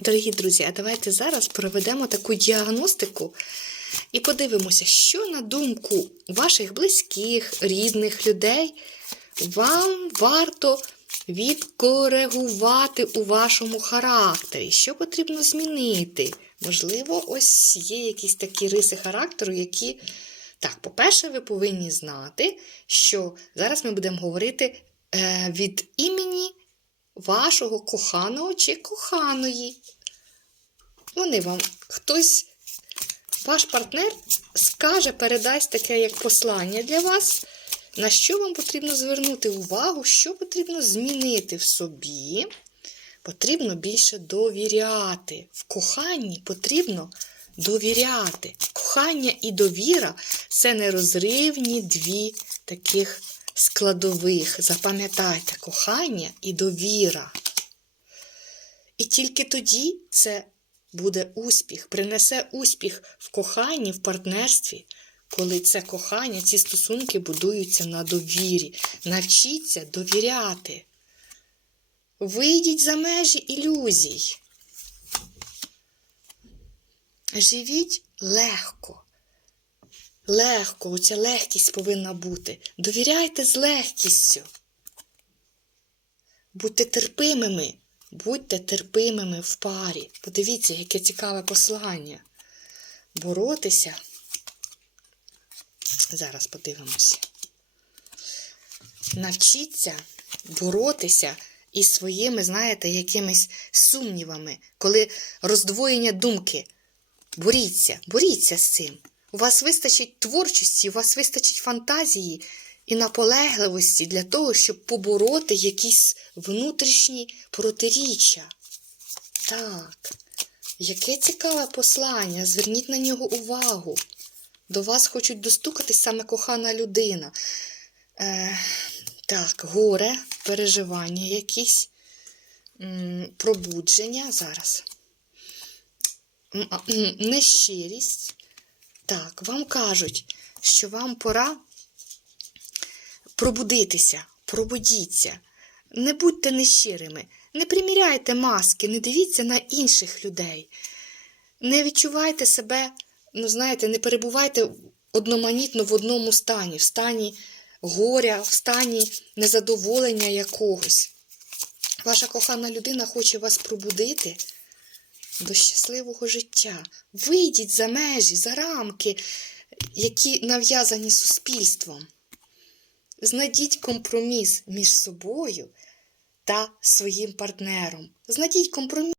Дорогі друзі, а давайте зараз проведемо таку діагностику і подивимося, що на думку ваших близьких, рідних людей вам варто відкоригувати у вашому характері, що потрібно змінити. Можливо, ось є якісь такі риси характеру, які. Так, по-перше, ви повинні знати, що зараз ми будемо говорити е, від імені вашого коханого чи коханої. Вони вам хтось, ваш партнер скаже, передасть таке як послання для вас, на що вам потрібно звернути увагу, що потрібно змінити в собі. Потрібно більше довіряти. В коханні потрібно довіряти. Кохання і довіра це нерозривні дві таких складових. Запам'ятайте, кохання і довіра. І тільки тоді це буде успіх, принесе успіх в коханні, в партнерстві, коли це кохання, ці стосунки будуються на довірі. Навчіться довіряти. Вийдіть за межі ілюзій. Живіть легко. Легко, оця легкість повинна бути. Довіряйте з легкістю. Будьте терпимими, будьте терпимими в парі. Подивіться, яке цікаве послання. Боротися. Зараз подивимося. Навчіться боротися із своїми, знаєте, якимись сумнівами, коли роздвоєння думки. Боріться, боріться з цим. У вас вистачить творчості, у вас вистачить фантазії і наполегливості для того, щоб побороти якісь внутрішні протиріччя. Так, яке цікаве послання, зверніть на нього увагу. До вас хочуть достукатись саме кохана людина. Е, так, горе, переживання якісь, м, пробудження зараз. Нещирість. Так, вам кажуть, що вам пора пробудитися, пробудіться. Не будьте нещирими, не приміряйте маски, не дивіться на інших людей. Не відчувайте себе, ну знаєте, не перебувайте одноманітно в одному стані, в стані горя, в стані незадоволення якогось. Ваша кохана людина хоче вас пробудити до щасливого життя. Вийдіть за межі, за рамки, які нав'язані суспільством. Знайдіть компроміс між собою та своїм партнером. Знайдіть компроміс.